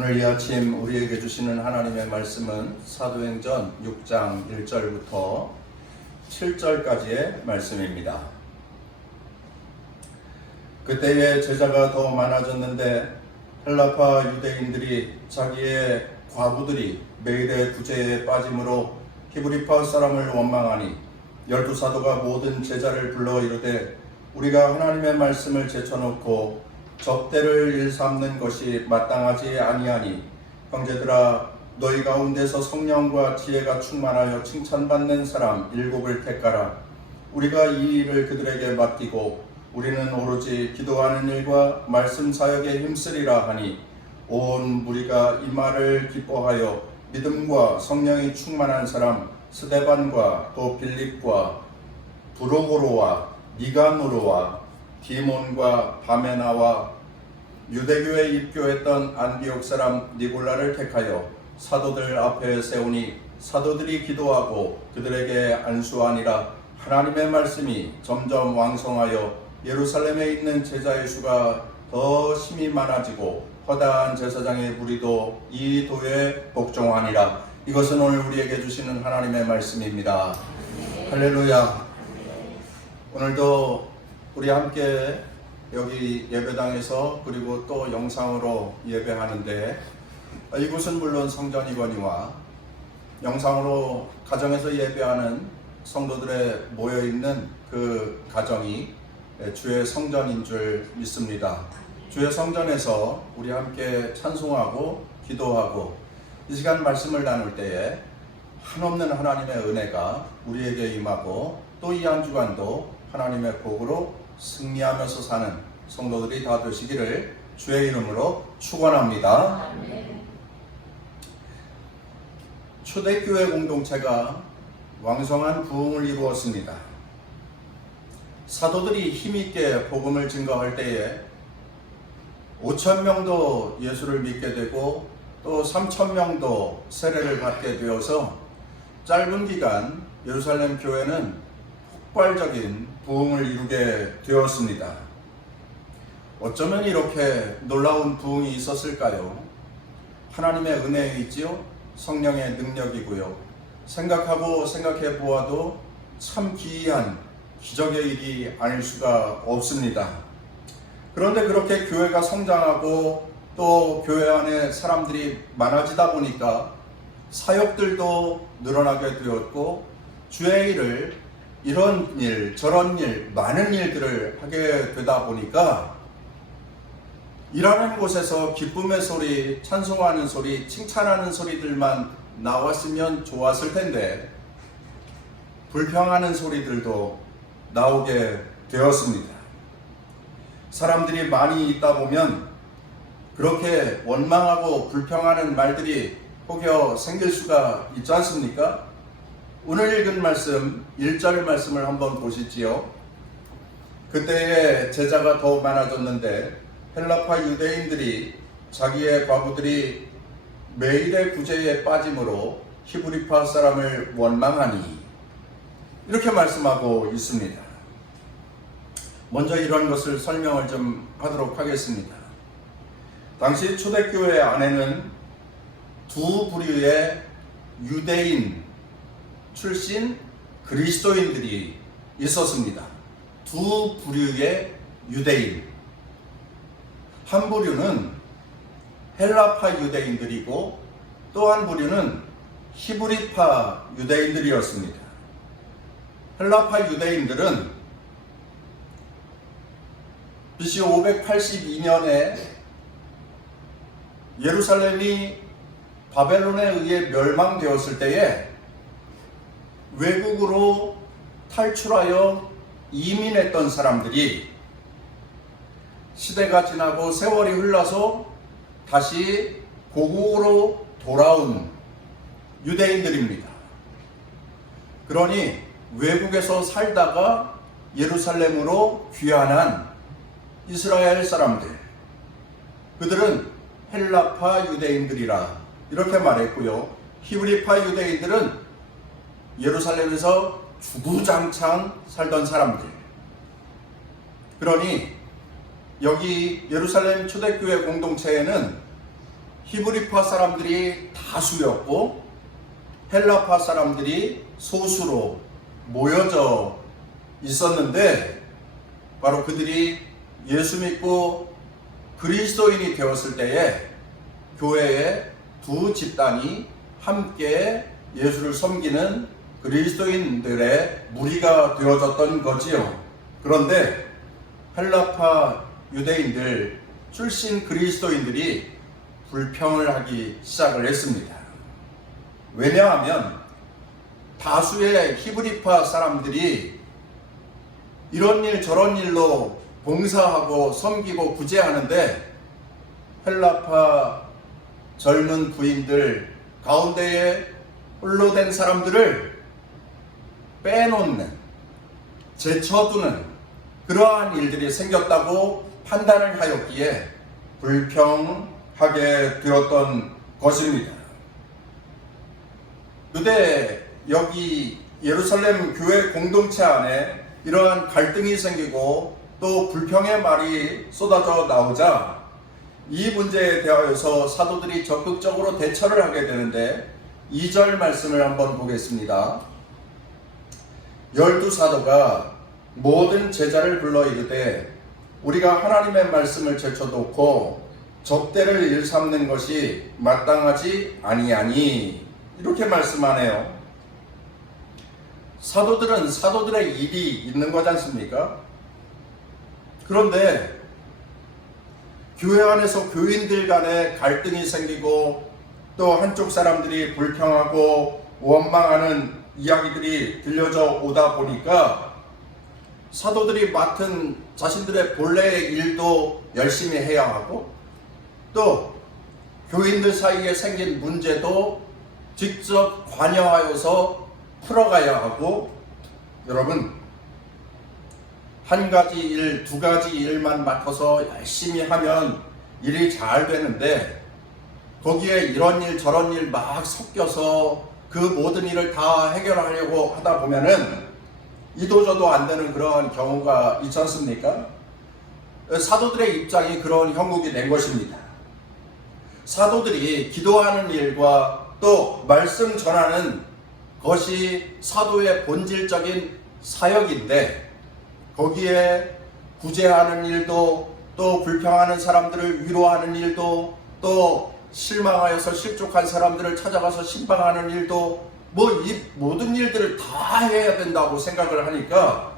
오늘 이 아침 우리에게 주시는 하나님의 말씀은 사도행전 6장 1절부터 7절까지의 말씀입니다. 그때에 제자가 더 많아졌는데 헬라파 유대인들이 자기의 과부들이 매일의 구제에 빠짐으로 히브리파 사람을 원망하니 12사도가 모든 제자를 불러 이르되 우리가 하나님의 말씀을 제쳐놓고 접대를 일삼는 것이 마땅하지 아니하니 형제들아 너희 가운데서 성령과 지혜가 충만하여 칭찬받는 사람 7을 택하라. 우리가 이 일을 그들에게 맡기고 우리는 오로지 기도하는 일과 말씀 사역에 힘쓰리라 하니 온 무리가 이 말을 기뻐하여 믿음과 성령이 충만한 사람 스데반과 또 빌립과 브로고로와 니가노르와 디몬과 바메나와 유대교에 입교했던 안디옥 사람 니골라를 택하여 사도들 앞에 세우니 사도들이 기도하고 그들에게 안수하니라. 하나님의 말씀이 점점 왕성하여 예루살렘에 있는 제자의 수가 더 힘이 많아지고 허다한 제사장의 무리도 이 도에 복종하니라. 이것은 오늘 우리에게 주시는 하나님의 말씀입니다. 할렐루야. 오늘도 우리 함께 여기 예배당에서 그리고 또 영상으로 예배하는데 이곳은 물론 성전이거니와 영상으로 가정에서 예배하는 성도들의 모여있는 그 가정이 주의 성전인 줄 믿습니다. 주의 성전에서 우리 함께 찬송하고 기도하고 이 시간 말씀을 나눌 때에 한없는 하나님의 은혜가 우리에게 임하고 또 이 한 주간도 하나님의 복으로 승리하면서 사는 성도들이 다 되시기를 주의 이름으로 축원합니다. 초대교회 공동체가 왕성한 부흥을 이루었습니다. 사도들이 힘있게 복음을 증거할 때에 5,000명도 예수를 믿게 되고 또 3,000명도 세례를 받게 되어서 짧은 기간 예루살렘 교회는 폭발적인 부흥을 이루게 되었습니다. 어쩌면 이렇게 놀라운 부흥이 있었을까요? 하나님의 은혜이지요, 성령의 능력이고요. 생각하고 생각해 보아도 참 기이한 기적의 일이 아닐 수가 없습니다. 그런데 그렇게 교회가 성장하고 또 교회 안에 사람들이 많아지다 보니까 사역들도 늘어나게 되었고 주의 일을 이런 일 저런 일 많은 일들을 하게 되다 보니까 일하는 곳에서 기쁨의 소리, 찬송하는 소리, 칭찬하는 소리들만 나왔으면 좋았을 텐데 불평하는 소리들도 나오게 되었습니다. 사람들이 많이 있다 보면 그렇게 원망하고 불평하는 말들이 혹여 생길 수가 있지 않습니까? 오늘 읽은 말씀 1절 말씀을 한번 보시지요. 그때에 제자가 더 많아졌는데 헬라파 유대인들이 자기의 과부들이 매일의 구제에 빠짐으로 히브리파 사람을 원망하니 이렇게 말씀하고 있습니다. 먼저 이런 것을 설명을 좀 하도록 하겠습니다. 당시 초대교회 안에는 두 부류의 유대인 출신 그리스도인들이 있었습니다. 두 부류의 유대인. 한 부류는 헬라파 유대인들이고 또 한 부류는 히브리파 유대인들이었습니다. 헬라파 유대인들은 BC 582년에 예루살렘이 바벨론에 의해 멸망되었을 때에 외국으로 탈출하여 이민했던 사람들이 시대가 지나고 세월이 흘러서 다시 고국으로 돌아온 유대인들입니다. 그러니 외국에서 살다가 예루살렘으로 귀환한 이스라엘 사람들, 그들은 헬라파 유대인들이라 이렇게 말했고요. 히브리파 유대인들은 예루살렘에서 주구장창 살던 사람들. 그러니 여기 예루살렘 초대교회 공동체에는 히브리파 사람들이 다수였고 헬라파 사람들이 소수로 모여져 있었는데, 바로 그들이 예수 믿고 그리스도인이 되었을 때에 교회의 두 집단이 함께 예수를 섬기는 그리스도인들의 무리가 되어졌던 거지요. 그런데 헬라파 유대인들 출신 그리스도인들이 불평을 하기 시작을 했습니다. 왜냐하면 다수의 히브리파 사람들이 이런 일 저런 일로 봉사하고 섬기고 구제하는데 헬라파 젊은 부인들 가운데에 홀로 된 사람들을 빼놓는, 제쳐두는 그러한 일들이 생겼다고 판단을 하였기에 불평하게 되었던 것입니다. 그때 여기 예루살렘 교회 공동체 안에 이러한 갈등이 생기고 또 불평의 말이 쏟아져 나오자 이 문제에 대하여서 사도들이 적극적으로 대처를 하게 되는데, 2절 말씀을 한번 보겠습니다. 12사도가 모든 제자를 불러 이르되 우리가 하나님의 말씀을 제쳐놓고 접대를 일삼는 것이 마땅하지 아니하니, 이렇게 말씀하네요. 사도들은 사도들의 일이 있는 거지 않습니까? 그런데 교회 안에서 교인들 간에 갈등이 생기고 또 한쪽 사람들이 불평하고 원망하는 이야기들이 들려져 오다 보니까 사도들이 맡은 자신들의 본래의 일도 열심히 해야 하고 또 교인들 사이에 생긴 문제도 직접 관여하여서 풀어가야 하고, 여러분, 한 가지 일, 두 가지 일만 맡아서 열심히 하면 일이 잘 되는데 거기에 이런 일 저런 일 막 섞여서 그 모든 일을 다 해결하려고 하다 보면은 이도저도 안 되는 그런 경우가 있지 않습니까? 사도들의 입장이 그런 형국이 된 것입니다. 사도들이 기도하는 일과 또 말씀 전하는 것이 사도의 본질적인 사역인데, 거기에 구제하는 일도 또 불평하는 사람들을 위로하는 일도 또 실망하여서 실족한 사람들을 찾아가서 신방하는 일도 이 모든 일들을 다 해야 된다고 생각을 하니까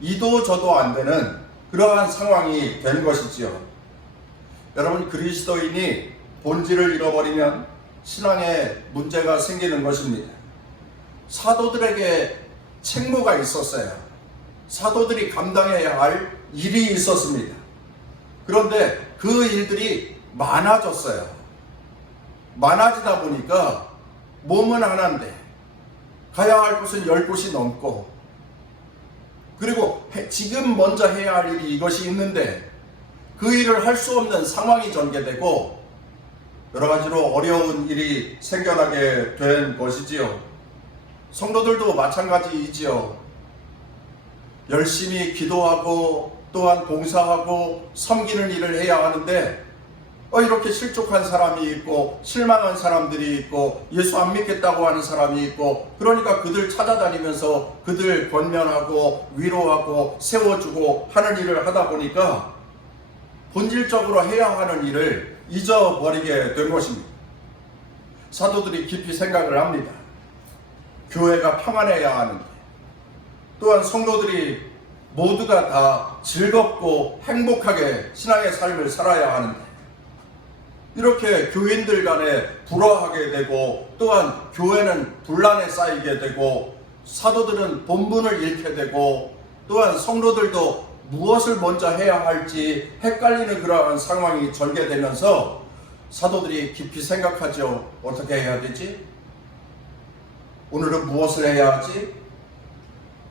이도 저도 안 되는 그러한 상황이 된 것이지요. 여러분, 그리스도인이 본질을 잃어버리면 신앙에 문제가 생기는 것입니다. 사도들에게 책무가 있었어요. 사도들이 감당해야 할 일이 있었습니다. 그런데 그 일들이 많아졌어요. 많아지다 보니까 몸은 하나인데 가야 할 곳은 10곳이 넘고, 그리고 지금 먼저 해야 할 일이 이것이 있는데 그 일을 할 수 없는 상황이 전개되고 여러 가지로 어려운 일이 생겨나게 된 것이지요. 성도들도 마찬가지이지요. 열심히 기도하고 또한 봉사하고 섬기는 일을 해야 하는데 이렇게 실족한 사람이 있고 실망한 사람들이 있고 예수 안 믿겠다고 하는 사람이 있고, 그러니까 그들 찾아다니면서 그들 권면하고 위로하고 세워주고 하는 일을 하다 보니까 본질적으로 해야 하는 일을 잊어버리게 된 것입니다. 사도들이 깊이 생각을 합니다. 교회가 평안해야 하는데, 또한 성도들이 모두가 다 즐겁고 행복하게 신앙의 삶을 살아야 하는데 이렇게 교인들 간에 불화하게 되고 또한 교회는 분란에 쌓이게 되고 사도들은 본분을 잃게 되고 또한 성도들도 무엇을 먼저 해야 할지 헷갈리는 그러한 상황이 전개되면서 사도들이 깊이 생각하죠. 어떻게 해야 되지? 오늘은 무엇을 해야 하지?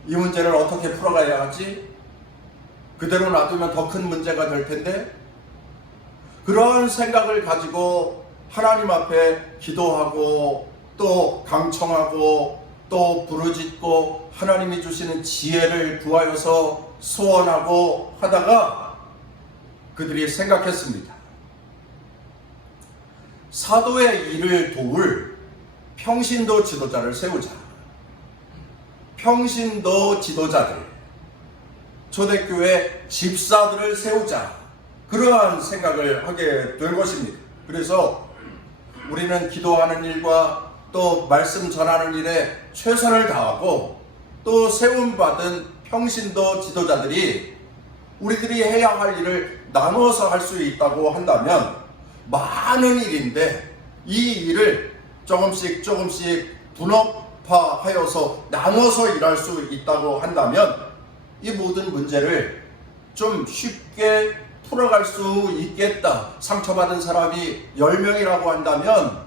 이 문제를 어떻게 풀어가야 하지? 그대로 놔두면 더 큰 문제가 될 텐데, 그러한 생각을 가지고 하나님 앞에 기도하고 또 강청하고 또 부르짖고 하나님이 주시는 지혜를 구하여서 소원하고 하다가 그들이 생각했습니다. 사도의 일을 도울 평신도 지도자를 세우자. 평신도 지도자들, 초대교회 집사들을 세우자. 그러한 생각을 하게 된 것입니다. 그래서 우리는 기도하는 일과 또 말씀 전하는 일에 최선을 다하고, 또 세움받은 평신도 지도자들이 우리들이 해야 할 일을 나누어서 할 수 있다고 한다면 많은 일인데, 이 일을 조금씩 분업화하여서 나누어서 일할 수 있다고 한다면 이 모든 문제를 좀 쉽게 풀어갈 수 있겠다. 상처받은 사람이 10명이라고 한다면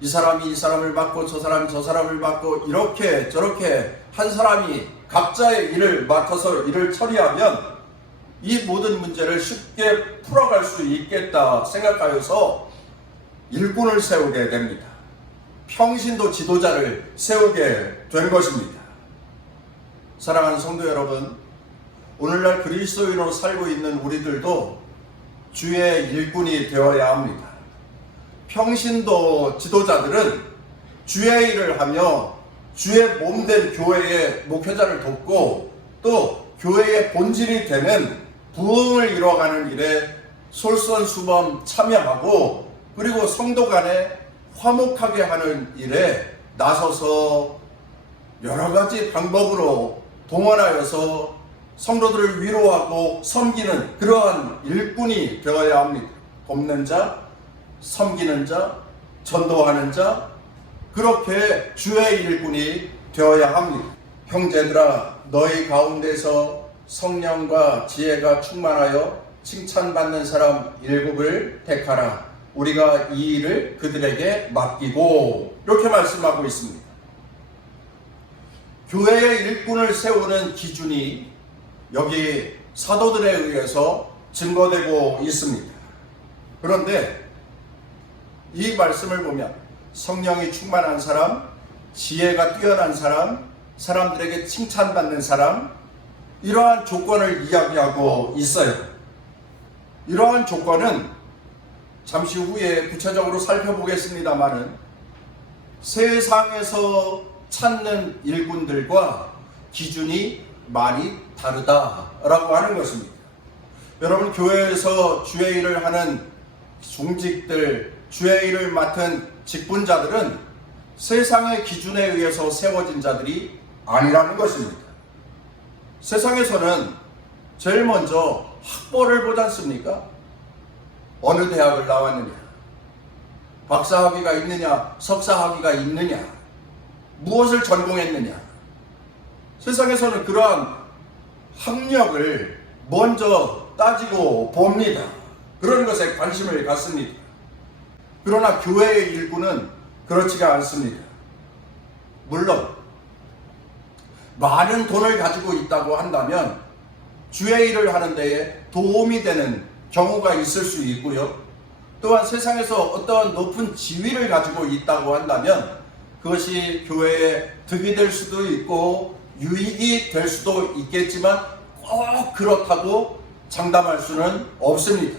이 사람이 이 사람을 맡고 저 사람이 저 사람을 맡고 이렇게 저렇게 한 사람이 각자의 일을 맡아서 일을 처리하면 이 모든 문제를 쉽게 풀어갈 수 있겠다 생각하여서 일꾼을 세우게 됩니다. 평신도 지도자를 세우게 된 것입니다. 사랑하는 성도 여러분, 오늘날 그리스도인으로 살고 있는 우리들도 주의 일꾼이 되어야 합니다. 평신도 지도자들은 주의 일을 하며 주의 몸된 교회의 목회자를 돕고, 또 교회의 본질이 되는 부흥을 이뤄가는 일에 솔선수범 참여하고, 그리고 성도 간에 화목하게 하는 일에 나서서 여러 가지 방법으로 동원하여서 성도들을 위로하고 섬기는 그러한 일꾼이 되어야 합니다. 돕는 자, 섬기는 자, 전도하는 자, 그렇게 주의 일꾼이 되어야 합니다. 형제들아, 너희 가운데서 성령과 지혜가 충만하여 칭찬받는 사람 7을 택하라. 우리가 이 일을 그들에게 맡기고, 이렇게 말씀하고 있습니다. 교회의 일꾼을 세우는 기준이 여기 사도들에 의해서 증거되고 있습니다. 그런데 이 말씀을 보면 성령이 충만한 사람, 지혜가 뛰어난 사람, 사람들에게 칭찬받는 사람, 이러한 조건을 이야기하고 있어요. 이러한 조건은 잠시 후에 구체적으로 살펴보겠습니다만은 세상에서 찾는 일꾼들과 기준이 많이 다르다라고 하는 것입니다. 여러분, 교회에서 주의 일을 하는 종직들, 주의 일을 맡은 직분자들은 세상의 기준에 의해서 세워진 자들이 아니라는 것입니다. 세상에서는 제일 먼저 학벌을 보지 않습니까? 어느 대학을 나왔느냐, 박사학위가 있느냐, 석사학위가 있느냐, 무엇을 전공했느냐. 세상에서는 그러한 학력을 먼저 따지고 봅니다. 그런 것에 관심을 갖습니다. 그러나 교회의 일꾼은 그렇지가 않습니다. 물론 많은 돈을 가지고 있다고 한다면 주의 일을 하는 데에 도움이 되는 경우가 있을 수 있고요. 또한 세상에서 어떠한 높은 지위를 가지고 있다고 한다면 그것이 교회에 득이 될 수도 있고 유익이 될 수도 있겠지만 꼭 그렇다고 장담할 수는 없습니다.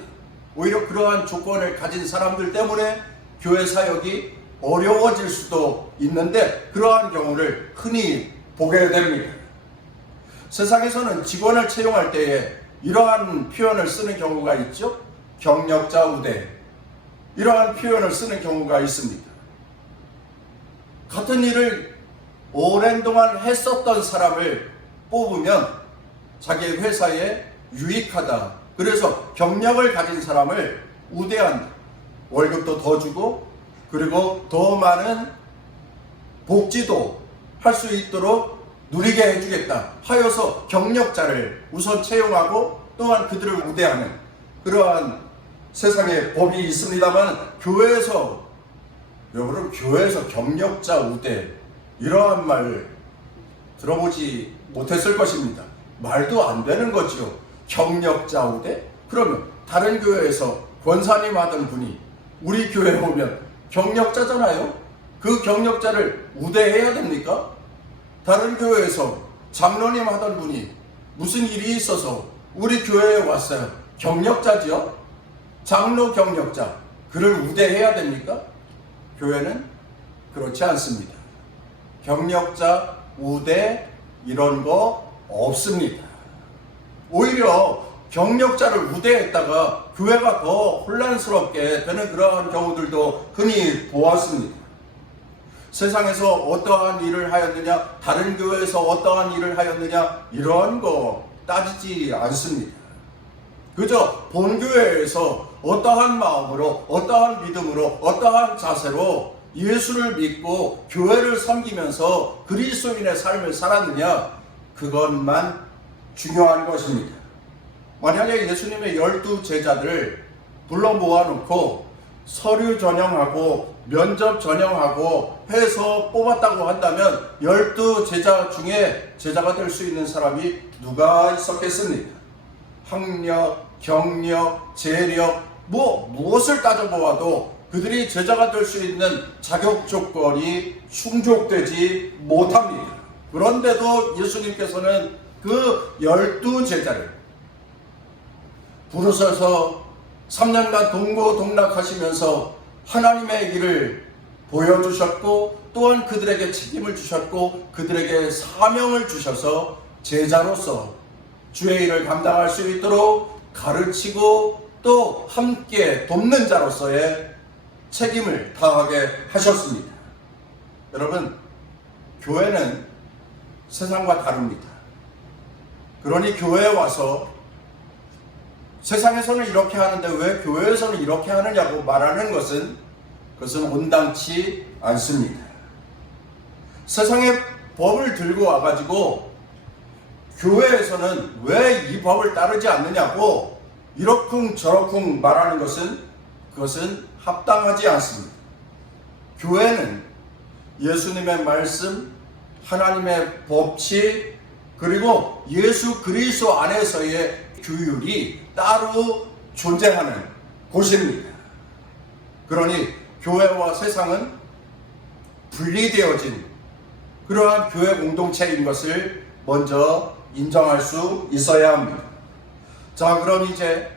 오히려 그러한 조건을 가진 사람들 때문에 교회 사역이 어려워질 수도 있는데 그러한 경우를 흔히 보게 됩니다. 세상에서는 직원을 채용할 때에 이러한 표현을 쓰는 경우가 있죠. 경력자 우대, 이러한 표현을 쓰는 경우가 있습니다. 같은 일을 오랜 동안 했었던 사람을 뽑으면 자기 회사에 유익하다, 그래서 경력을 가진 사람을 우대한다. 월급도 더 주고 그리고 더 많은 복지도 할 수 있도록 누리게 해주겠다 하여서 경력자를 우선 채용하고 또한 그들을 우대하는 그러한 세상의 법이 있습니다만, 교회에서, 여러분, 교회에서 경력자 우대 이러한 말 들어보지 못했을 것입니다. 말도 안 되는 거죠. 경력자 우대? 그러면 다른 교회에서 권사님 하던 분이 우리 교회에 오면 경력자잖아요. 그 경력자를 우대해야 됩니까? 다른 교회에서 장로님 하던 분이 무슨 일이 있어서 우리 교회에 왔어요. 경력자지요? 장로 경력자. 그를 우대해야 됩니까? 교회는 그렇지 않습니다. 경력자 우대 이런 거 없습니다. 오히려 경력자를 우대했다가 교회가 더 혼란스럽게 되는 그러한 경우들도 흔히 보았습니다. 세상에서 어떠한 일을 하였느냐, 다른 교회에서 어떠한 일을 하였느냐, 이런 거 따지지 않습니다. 그저 본교회에서 어떠한 마음으로, 어떠한 믿음으로, 어떠한 자세로 예수를 믿고 교회를 섬기면서 그리스도인의 삶을 살았느냐, 그것만 중요한 것입니다. 만약에 예수님의 12제자들을 불러 모아놓고 서류 전형하고 면접 전형하고 해서 뽑았다고 한다면 12제자 중에 제자가 될 수 있는 사람이 누가 있었겠습니까? 학력, 경력, 재력, 무엇을 따져보아도 그들이 제자가 될 수 있는 자격 조건이 충족되지 못합니다. 그런데도 예수님께서는 그 12제자를 부르셔서 3년간 동고동락하시면서 하나님의 일을 보여주셨고, 또한 그들에게 책임을 주셨고, 그들에게 사명을 주셔서 제자로서 주의 일을 감당할 수 있도록 가르치고 또 함께 돕는 자로서의 책임을 다하게 하셨습니다. 여러분, 교회는 세상과 다릅니다. 그러니 교회에 와서 세상에서는 이렇게 하는데 왜 교회에서는 이렇게 하느냐고 말하는 것은 그것은 온당치 않습니다. 세상의 법을 들고 와가지고 교회에서는 왜 이 법을 따르지 않느냐고 이러쿵 저러쿵 말하는 것은 그것은 합당하지 않습니다. 교회는 예수님의 말씀, 하나님의 법칙, 그리고 예수 그리스도 안에서의 규율이 따로 존재하는 곳입니다. 그러니 교회와 세상은 분리되어진 그러한 교회 공동체인 것을 먼저 인정할 수 있어야 합니다. 자, 그럼 이제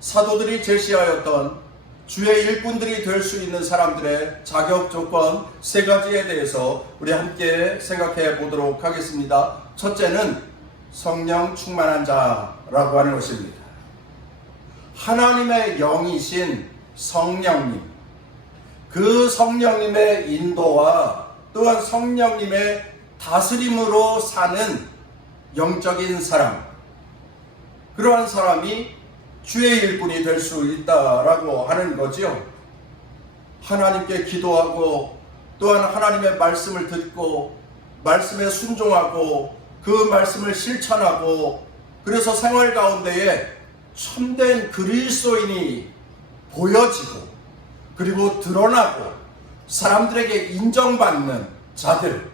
사도들이 제시하였던 주의 일꾼들이 될 수 있는 사람들의 자격 조건 3가지에 대해서 우리 함께 생각해 보도록 하겠습니다. 첫째는 성령 충만한 자라고 하는 것입니다. 하나님의 영이신 성령님, 그 성령님의 인도와 또한 성령님의 다스림으로 사는 영적인 사람, 그러한 사람이 주의 일꾼이 될 수 있다라고 하는 거죠. 하나님께 기도하고 또한 하나님의 말씀을 듣고 말씀에 순종하고 그 말씀을 실천하고, 그래서 생활 가운데에 참된 그리스도인이 보여지고 그리고 드러나고 사람들에게 인정받는 자들,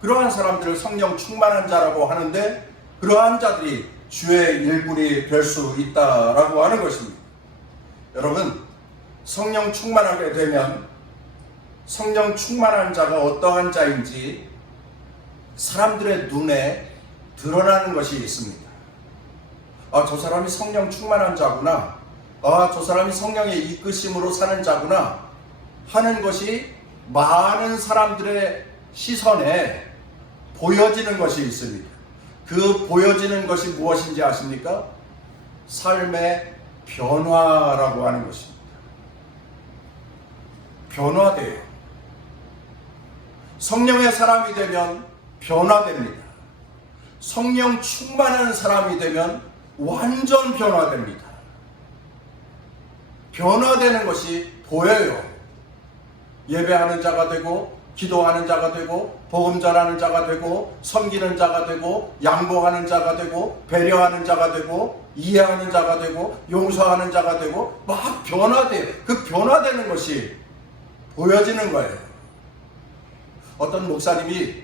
그러한 사람들을 성령 충만한 자라고 하는데, 그러한 자들이 주의 일꾼이 될 수 있다라고 하는 것입니다. 여러분, 성령 충만하게 되면 성령 충만한 자가 어떠한 자인지 사람들의 눈에 드러나는 것이 있습니다. 아, 저 사람이 성령 충만한 자구나, 아, 저 사람이 성령의 이끄심으로 사는 자구나 하는 것이 많은 사람들의 시선에 보여지는 것이 있습니다. 그 보여지는 것이 무엇인지 아십니까? 삶의 변화라고 하는 것입니다. 변화돼요. 성령의 사람이 되면 변화됩니다. 성령 충만한 사람이 되면 완전 변화됩니다. 변화되는 것이 보여요. 예배하는 자가 되고, 기도하는 자가 되고, 복음 전하는 자가 되고, 섬기는 자가 되고, 양보하는 자가 되고, 배려하는 자가 되고, 이해하는 자가 되고, 용서하는 자가 되고, 막 변화돼요. 그 변화되는 것이 보여지는 거예요. 어떤 목사님이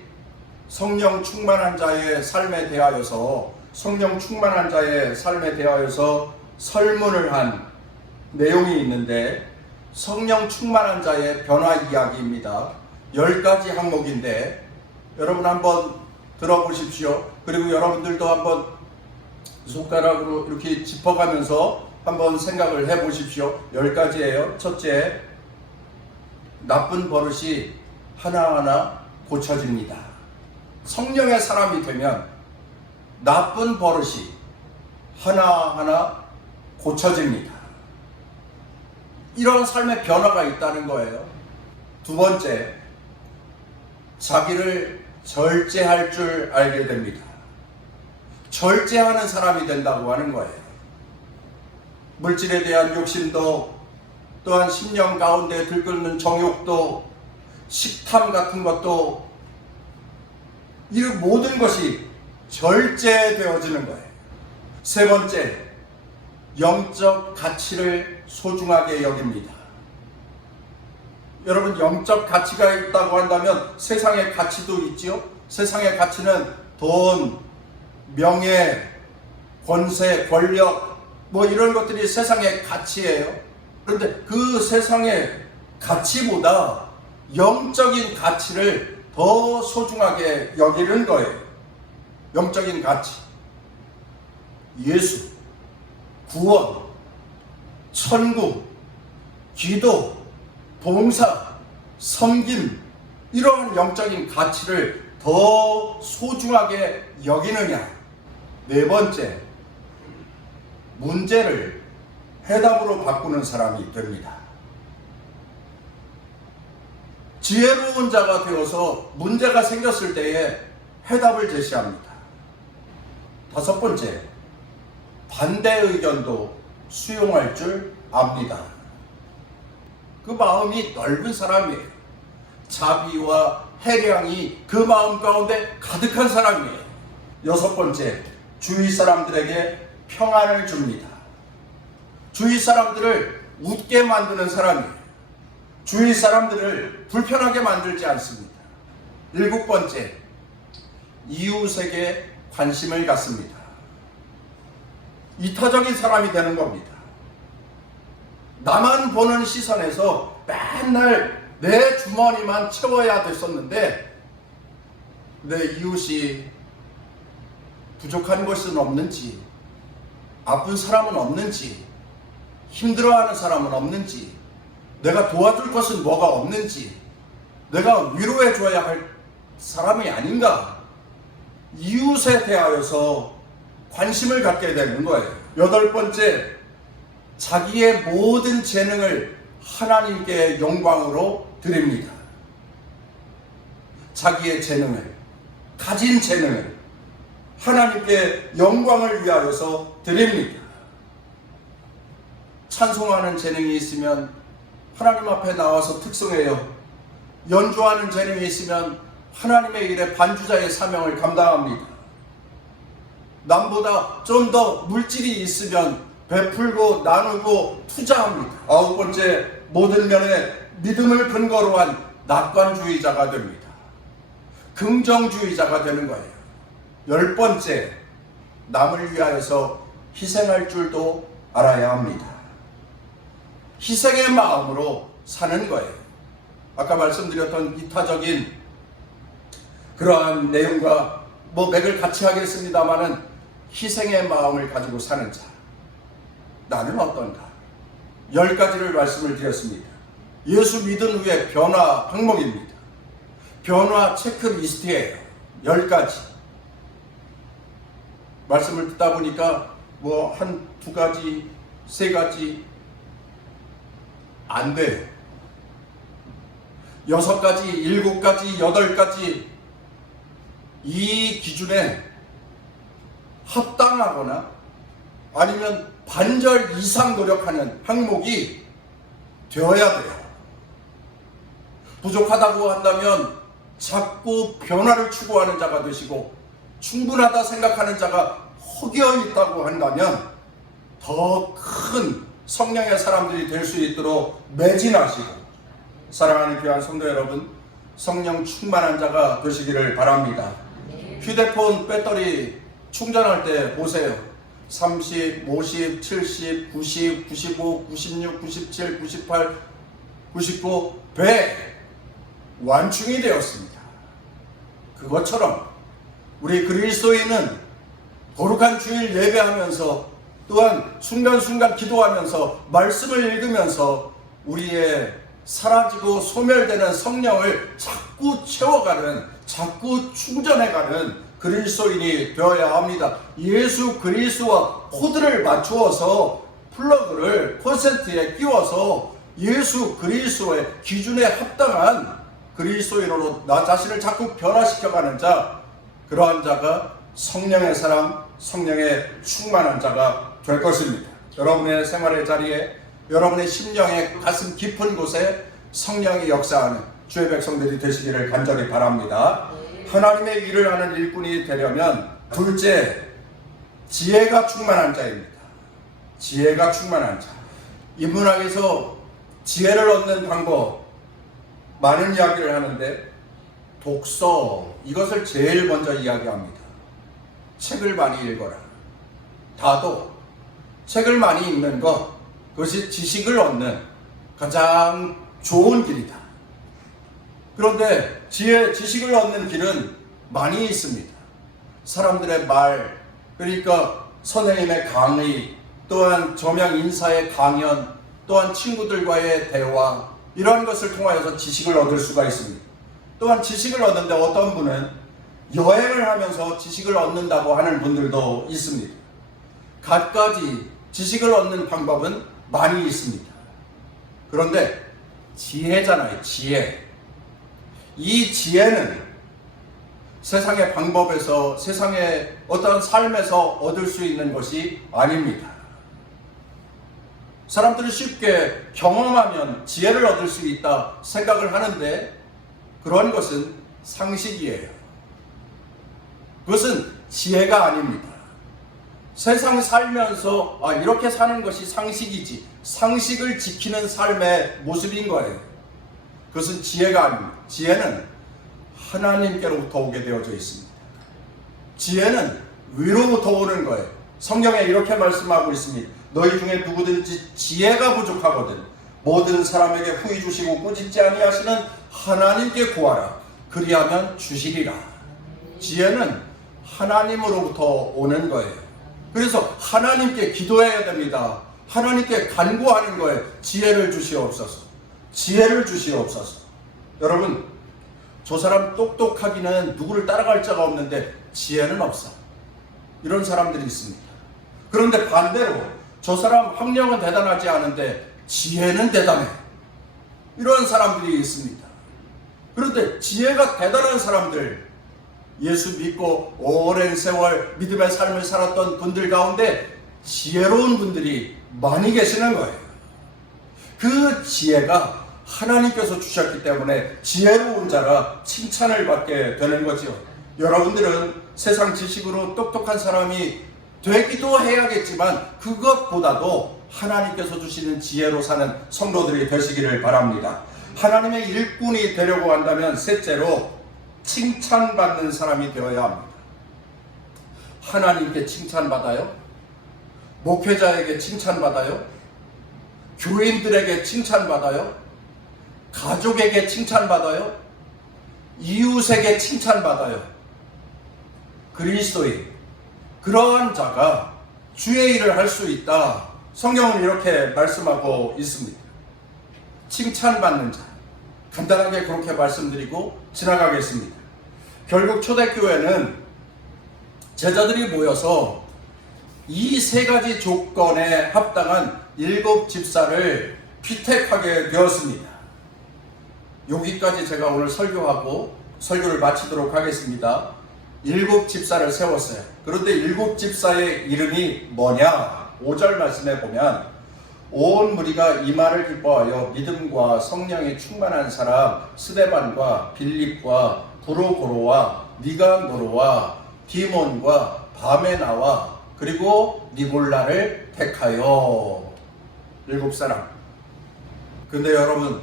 성령 충만한 자의 삶에 대하여서 설문을 한 내용이 있는데, 성령 충만한 자의 변화 이야기입니다. 10가지 항목인데 여러분 한번 들어보십시오. 그리고 여러분들도 한번 손가락으로 이렇게 짚어가면서 한번 생각을 해 보십시오. 10가지예요. 첫째, 나쁜 버릇이 하나하나 고쳐집니다. 성령의 사람이 되면 나쁜 버릇이 하나하나 고쳐집니다. 이런 삶의 변화가 있다는 거예요. 두 번째, 자기를 절제할 줄 알게 됩니다. 절제하는 사람이 된다고 하는 거예요. 물질에 대한 욕심도, 또한 심령 가운데 들끓는 정욕도, 식탐 같은 것도, 이 모든 것이 절제되어지는 거예요. 세 번째, 영적 가치를 소중하게 여깁니다. 여러분, 영적 가치가 있다고 한다면 세상의 가치도 있지요. 세상의 가치는 돈, 명예, 권세, 권력, 뭐 이런 것들이 세상의 가치예요. 그런데 그 세상의 가치보다 영적인 가치를 더 소중하게 여기는 거예요. 영적인 가치, 예수, 구원, 천국, 기도, 봉사, 섬김, 이러한 영적인 가치를 더 소중하게 여기느냐. 네 번째, 문제를 해답으로 바꾸는 사람이 됩니다. 지혜로운 자가 되어서 문제가 생겼을 때에 해답을 제시합니다. 다섯 번째, 반대 의견도 수용할 줄 압니다. 그 마음이 넓은 사람이에요. 자비와 해량이 그 마음 가운데 가득한 사람이에요. 여섯 번째, 주위 사람들에게 평안을 줍니다. 주위 사람들을 웃게 만드는 사람이에요. 주위 사람들을 불편하게 만들지 않습니다. 일곱 번째, 이웃에게 관심을 갖습니다. 이타적인 사람이 되는 겁니다. 나만 보는 시선에서 맨날 내 주머니만 채워야 됐었는데, 내 이웃이 부족한 것은 없는지, 아픈 사람은 없는지, 힘들어하는 사람은 없는지, 내가 도와줄 것은 뭐가 없는지, 내가 위로해 줘야 할 사람이 아닌가, 이웃에 대하여서 관심을 갖게 되는 거예요. 여덟 번째, 자기의 모든 재능을 하나님께 영광으로 드립니다. 자기의 재능을, 가진 재능을 하나님께 영광을 위하여서 드립니다. 찬송하는 재능이 있으면 하나님 앞에 나와서 특성해요. 연주하는 재능이 있으면 하나님의 일에 반주자의 사명을 감당합니다. 남보다 좀 더 물질이 있으면 베풀고 나누고 투자합니다. 아홉 번째, 모든 면에 믿음을 근거로 한 낙관주의자가 됩니다. 긍정주의자가 되는 거예요. 열 번째, 남을 위하여서 희생할 줄도 알아야 합니다. 희생의 마음으로 사는 거예요. 아까 말씀드렸던 이타적인 그러한 내용과 맥을 같이 하겠습니다마는 희생의 마음을 가지고 사는 자, 나는 어떤가? 10가지를 말씀을 드렸습니다. 예수 믿은 후에 변화 항목입니다. 변화 체크리스트예요. 10가지. 말씀을 듣다 보니까 한 2가지, 3가지 안 돼요. 6가지, 7가지, 8가지 이 기준에 합당하거나 아니면 반절 이상 노력하는 항목이 되어야 돼요. 부족하다고 한다면 자꾸 변화를 추구하는 자가 되시고, 충분하다 생각하는 자가 허겨 있다고 한다면 더 큰 성령의 사람들이 될 수 있도록 매진하시고, 사랑하는 귀한 성도 여러분, 성령 충만한 자가 되시기를 바랍니다. 휴대폰 배터리 충전할 때 보세요. 30, 50, 70, 90, 95, 96, 97, 98, 99, 100 완충이 되었습니다. 그것처럼 우리 그리스도인은 거룩한 주일 예배하면서 또한 순간순간 기도하면서 말씀을 읽으면서 우리의 사라지고 소멸되는 성령을 자꾸 채워가는, 자꾸 충전해가는 그리스도인이 되어야 합니다. 예수 그리스도와 코드를 맞추어서 플러그를 콘센트에 끼워서 예수 그리스도의 기준에 합당한 그리스도인으로 나 자신을 자꾸 변화시켜가는 자, 그러한 자가 성령의 사람, 성령의 충만한 자가 될 것입니다. 여러분의 생활의 자리에, 여러분의 심령의 가슴 깊은 곳에 성령이 역사하는 주의 백성들이 되시기를 간절히 바랍니다. 하나님의 일을 하는 일꾼이 되려면 둘째, 지혜가 충만한 자입니다. 지혜가 충만한 자. 인문학에서 지혜를 얻는 방법 많은 이야기를 하는데 독서, 이것을 제일 먼저 이야기합니다. 책을 많이 읽어라. 다도 책을 많이 읽는 것, 그것이 지식을 얻는 가장 좋은 길이다. 그런데 지식을 얻는 길은 많이 있습니다. 사람들의 말, 그러니까 선생님의 강의, 또한 저명 인사의 강연, 또한 친구들과의 대화, 이런 것을 통하여서 지식을 얻을 수가 있습니다. 또한 지식을 얻는데 어떤 분은 여행을 하면서 지식을 얻는다고 하는 분들도 있습니다. 갖가지 지식을 얻는 방법은 많이 있습니다. 그런데 지혜잖아요, 지혜. 이 지혜는 세상의 방법에서, 세상의 어떤 삶에서 얻을 수 있는 것이 아닙니다. 사람들이 쉽게 경험하면 지혜를 얻을 수 있다 생각을 하는데 그런 것은 상식이에요. 그것은 지혜가 아닙니다. 세상 살면서 이렇게 사는 것이 상식이지, 상식을 지키는 삶의 모습인 거예요. 그것은 지혜가 아닙니다. 지혜는 하나님께로부터 오게 되어져 있습니다. 지혜는 위로부터 오는 거예요. 성경에 이렇게 말씀하고 있습니다. 너희 중에 누구든지 지혜가 부족하거든 모든 사람에게 후히 주시고 꾸짖지 아니하시는 하나님께 구하라. 그리하면 주시리라. 지혜는 하나님으로부터 오는 거예요. 그래서 하나님께 기도해야 됩니다. 하나님께 간구하는 거예요. 지혜를 주시옵소서. 지혜를 주시옵소서. 여러분, 저 사람 똑똑하기는 누구를 따라갈 자가 없는데 지혜는 없어. 이런 사람들이 있습니다. 그런데 반대로 저 사람 학력은 대단하지 않은데 지혜는 대단해. 이런 사람들이 있습니다. 그런데 지혜가 대단한 사람들, 예수 믿고 오랜 세월 믿음의 삶을 살았던 분들 가운데 지혜로운 분들이 많이 계시는 거예요. 그 지혜가 하나님께서 주셨기 때문에 지혜로운 자가 칭찬을 받게 되는 거죠. 여러분들은 세상 지식으로 똑똑한 사람이 되기도 해야겠지만 그것보다도 하나님께서 주시는 지혜로 사는 성도들이 되시기를 바랍니다. 하나님의 일꾼이 되려고 한다면 셋째로 칭찬받는 사람이 되어야 합니다. 하나님께 칭찬받아요? 목회자에게 칭찬받아요? 교인들에게 칭찬받아요? 가족에게 칭찬받아요? 이웃에게 칭찬받아요? 그리스도인, 그러한 자가 주의 일을 할 수 있다. 성경은 이렇게 말씀하고 있습니다. 칭찬받는 자, 간단하게 그렇게 말씀드리고 지나가겠습니다. 결국 초대교회는 제자들이 모여서 이 세 가지 조건에 합당한 7 집사를 피택하게 되었습니다. 여기까지 제가 오늘 설교하고 설교를 마치도록 하겠습니다. 7 집사를 세웠어요. 그런데 7 집사의 이름이 뭐냐? 5절 말씀에 보면 온 무리가 이 말을 기뻐하여 믿음과 성령이 충만한 사람 스데반과 빌립과 브로고로와 니가노로와 디몬과 바메나와 그리고 니골라를 택하여 7 사람. 근데 여러분,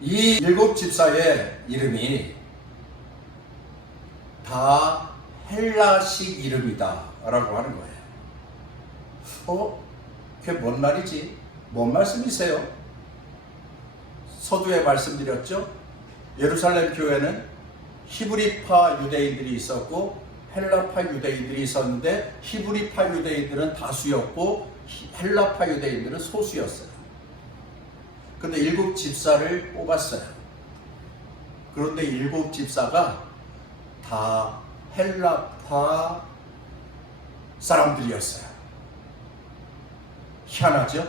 이 7 집사의 이름이 다 헬라식 이름이다 라고 하는 거예요. 그게 뭔 말이지? 뭔 말씀이세요? 서두에 말씀드렸죠? 예루살렘 교회는 히브리파 유대인들이 있었고 헬라파 유대인들이 있었는데 히브리파 유대인들은 다수였고 헬라파 유대인들은 소수였어요. 근데 7 집사를 뽑았어요. 그런데 7 집사가 다 헬라파 사람들이었어요. 희한하죠?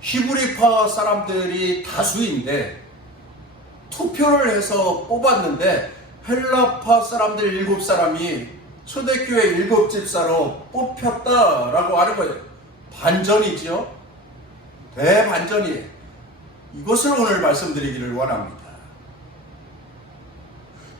히브리파 사람들이 다수인데 투표를 해서 뽑았는데 헬라파 사람들 7사람이 초대교회 7 집사로 뽑혔다라고 하는 거예요. 반전이죠. 대반전이에요. 이것을 오늘 말씀드리기를 원합니다.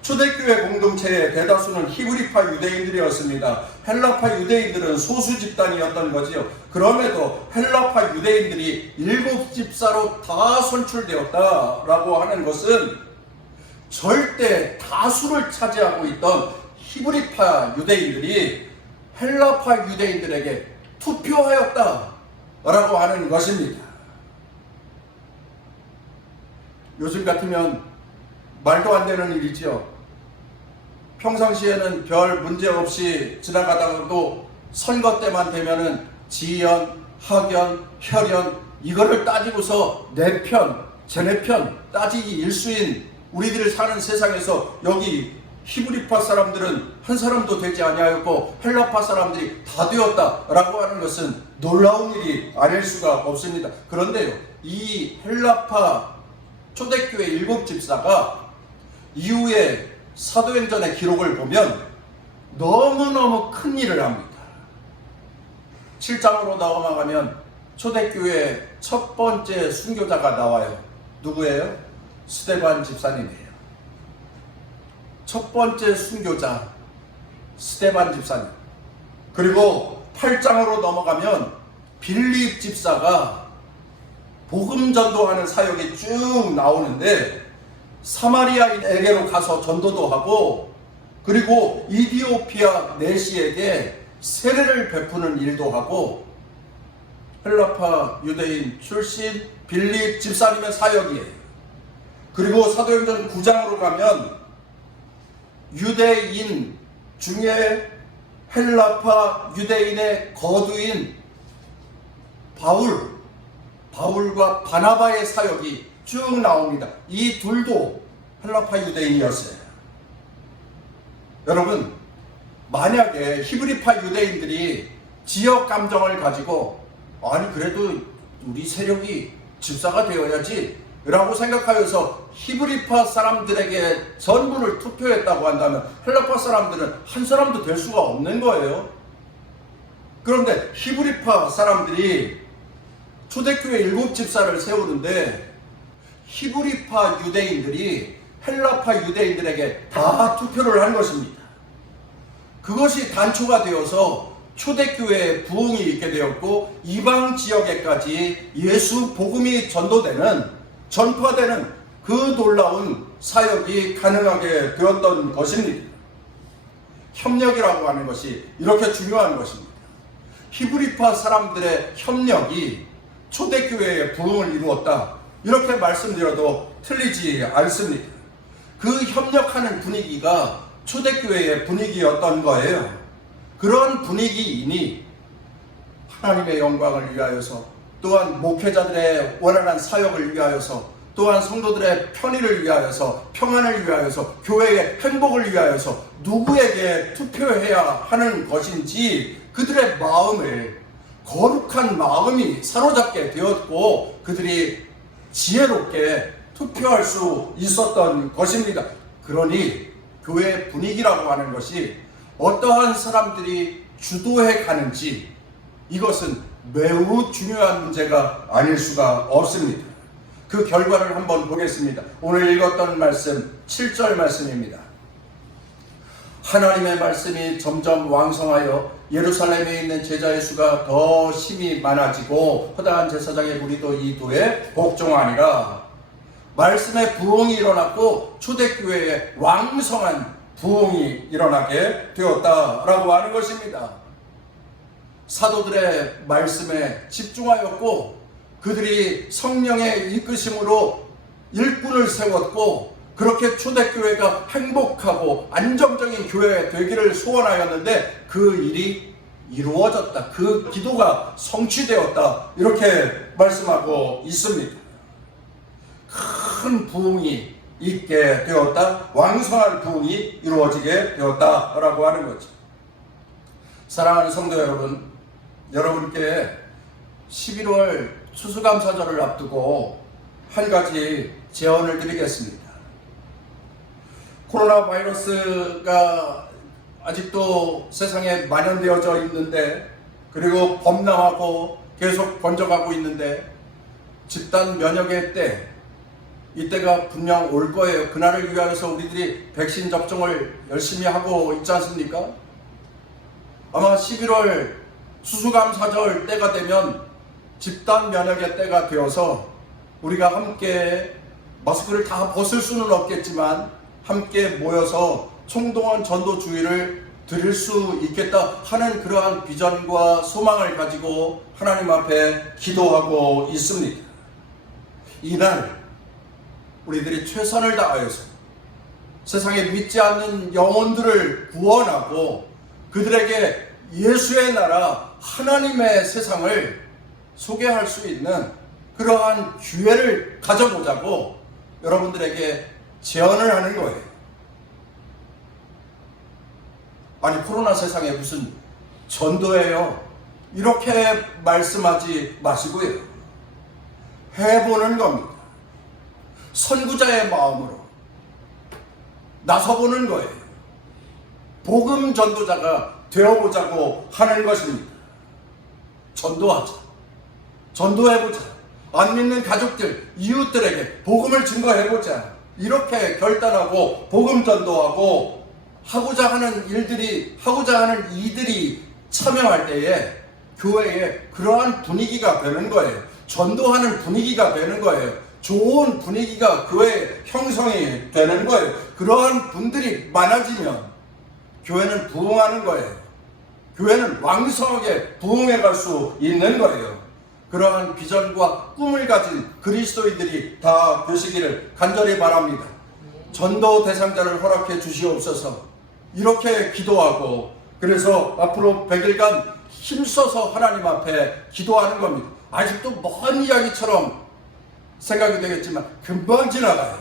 초대교회 공동체의 대다수는 히브리파 유대인들이었습니다. 헬라파 유대인들은 소수 집단이었던 거지요. 그럼에도 헬라파 유대인들이 7 집사로 다 선출되었다라고 하는 것은 절대 다수를 차지하고 있던 히브리파 유대인들이 헬라파 유대인들에게 투표하였다라고 하는 것입니다. 요즘 같으면 말도 안 되는 일이죠. 평상시에는 별 문제 없이 지나가다가도 선거 때만 되면은 지연, 학연, 혈연 이거를 따지고서 내 편, 쟤네 편 따지기 일수인 우리들이 사는 세상에서 여기 히브리파 사람들은 한 사람도 되지 아니하였고 헬라파 사람들이 다 되었다라고 하는 것은 놀라운 일이 아닐 수가 없습니다. 그런데요, 이 헬라파 초대교회 7 집사가 이후에 사도행전의 기록을 보면 너무너무 큰 일을 합니다. 7장으로 넘어가면 초대교회 첫 번째 순교자가 나와요. 누구예요? 스데반 집사님이에요. 첫 번째 순교자 스데반 집사님. 그리고 8장으로 넘어가면 빌립 집사가 복음 전도하는 사역이 쭉 나오는데 사마리아인에게로 가서 전도도 하고 그리고 이디오피아 내시에게 세례를 베푸는 일도 하고 헬라파 유대인 출신 빌립 집사님의 사역이에요. 그리고 사도행전 9장으로 가면 유대인 중에 헬라파 유대인의 거두인 바울과 바나바의 사역이 쭉 나옵니다. 이 둘도 헬라파 유대인이었어요. 여러분, 만약에 히브리파 유대인들이 지역 감정을 가지고 아니 그래도 우리 세력이 집사가 되어야지 라고 생각하여서 히브리파 사람들에게 전부를 투표했다고 한다면 헬라파 사람들은 한 사람도 될 수가 없는 거예요. 그런데 히브리파 사람들이 초대교회 7 집사를 세우는데 히브리파 유대인들이 헬라파 유대인들에게 다 투표를 한 것입니다. 그것이 단초가 되어서 초대교회에 부흥이 있게 되었고 이방 지역에까지 예수 복음이 전파되는 그 놀라운 사역이 가능하게 되었던 것입니다. 협력이라고 하는 것이 이렇게 중요한 것입니다. 히브리파 사람들의 협력이 초대교회의 부흥을 이루었다. 이렇게 말씀드려도 틀리지 않습니다. 그 협력하는 분위기가 초대교회의 분위기였던 거예요. 그런 분위기이니 하나님의 영광을 위하여서 또한 목회자들의 원활한 사역을 위하여서 또한 성도들의 편의를 위하여서 평안을 위하여서 교회의 행복을 위하여서 누구에게 투표해야 하는 것인지 그들의 마음을 거룩한 마음이 사로잡게 되었고 그들이 지혜롭게 투표할 수 있었던 것입니다. 그러니 교회 분위기라고 하는 것이 어떠한 사람들이 주도해 가는지 이것은 매우 중요한 문제가 아닐 수가 없습니다. 그 결과를 한번 보겠습니다. 오늘 읽었던 말씀 7절 말씀입니다. 하나님의 말씀이 점점 왕성하여 예루살렘에 있는 제자의 수가 더 심히 많아지고 허다한 제사장의 무리도 이 도에 복종하니라. 말씀의 부흥이 일어났고 초대교회에 왕성한 부흥이 일어나게 되었다라고 하는 것입니다. 사도들의 말씀에 집중하였고 그들이 성령의 이끄심으로 일꾼을 세웠고 그렇게 초대교회가 행복하고 안정적인 교회가 되기를 소원하였는데 그 일이 이루어졌다. 그 기도가 성취되었다. 이렇게 말씀하고 있습니다. 큰 부흥이 있게 되었다. 왕성한 부흥이 이루어지게 되었다라고 하는 거죠. 사랑하는 성도 여러분, 여러분께 11월 추수감사절을 앞두고 한 가지 제언을 드리겠습니다. 코로나 바이러스가 아직도 세상에 만연되어져 있는데, 그리고 범람하고 계속 번져가고 있는데, 집단 면역의 때, 이때가 분명 올 거예요. 그날을 위하여서 우리들이 백신 접종을 열심히 하고 있지 않습니까? 아마 11월 추수감사절 때가 되면 집단 면역의 때가 되어서 우리가 함께 마스크를 다 벗을 수는 없겠지만 함께 모여서 총동원 전도주의를 드릴 수 있겠다 하는 그러한 비전과 소망을 가지고 하나님 앞에 기도하고 있습니다. 이날 우리들이 최선을 다하여서 세상에 믿지 않는 영혼들을 구원하고 그들에게 예수의 나라 하나님의 세상을 소개할 수 있는 그러한 기회를 가져보자고 여러분들에게 제언을 하는 거예요. 아니, 코로나 세상에 무슨 전도예요? 이렇게 말씀하지 마시고요. 해보는 겁니다. 선구자의 마음으로 나서보는 거예요. 복음 전도자가 되어보자고 하는 것입니다. 전도하자. 전도해보자. 안 믿는 가족들, 이웃들에게 복음을 증거해보자. 이렇게 결단하고 복음 전도하고 하고자 하는 이들이 참여할 때에 교회에 그러한 분위기가 되는 거예요. 전도하는 분위기가 되는 거예요. 좋은 분위기가 교회에 형성이 되는 거예요. 그러한 분들이 많아지면 교회는 부흥하는 거예요. 교회는 왕성하게 부흥해 갈 수 있는 거예요. 그러한 비전과 꿈을 가진 그리스도인들이 다 되시기를 간절히 바랍니다. 전도 대상자를 허락해 주시옵소서. 이렇게 기도하고, 그래서 앞으로 100일간 힘써서 하나님 앞에 기도하는 겁니다. 아직도 먼 이야기처럼 생각이 되겠지만 금방 지나가요.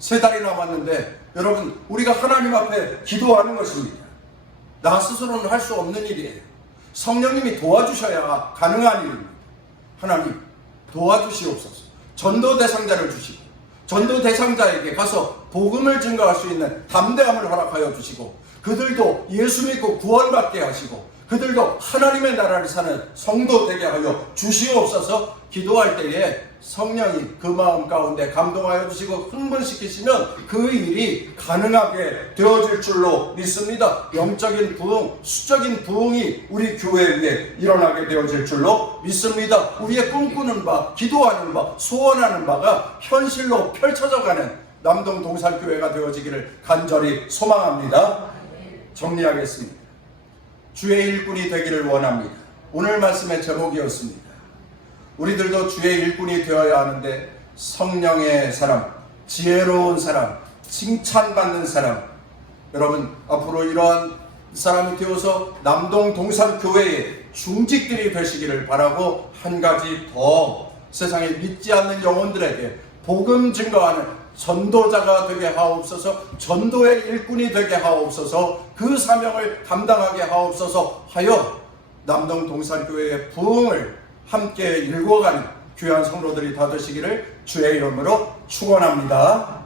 3달이 남았는데 여러분, 우리가 하나님 앞에 기도하는 것입니다. 나 스스로는 할 수 없는 일이에요. 성령님이 도와주셔야 가능한 일입니다. 하나님 도와주시옵소서. 전도 대상자를 주시고 전도 대상자에게 가서 복음을 증거할 수 있는 담대함을 허락하여 주시고, 그들도 예수 믿고 구원받게 하시고 그들도 하나님의 나라를 사는 성도 되게 하여 주시옵소서. 기도할 때에 성령이 그 마음 가운데 감동하여 주시고 흥분시키시면 그 일이 가능하게 되어질 줄로 믿습니다. 영적인 부흥, 수적인 부흥이 우리 교회 위에 일어나게 되어질 줄로 믿습니다. 우리의 꿈꾸는 바, 기도하는 바, 소원하는 바가 현실로 펼쳐져가는 남동 동산교회가 되어지기를 간절히 소망합니다. 정리하겠습니다. 주의 일꾼이 되기를 원합니다. 오늘 말씀의 제목이었습니다. 우리들도 주의 일꾼이 되어야 하는데 성령의 사람, 지혜로운 사람, 칭찬받는 사람, 여러분 앞으로 이러한 사람이 되어서 남동 동산교회의 중직들이 되시기를 바라고, 한 가지 더 세상에 믿지 않는 영혼들에게 복음 증거하는 전도자가 되게 하옵소서. 전도의 일꾼이 되게 하옵소서. 그 사명을 감당하게 하옵소서 하여 남동 동산교회의 부흥을 함께 일궈가는 귀한 성도들이 다 되시기를 주의 이름으로 축원합니다.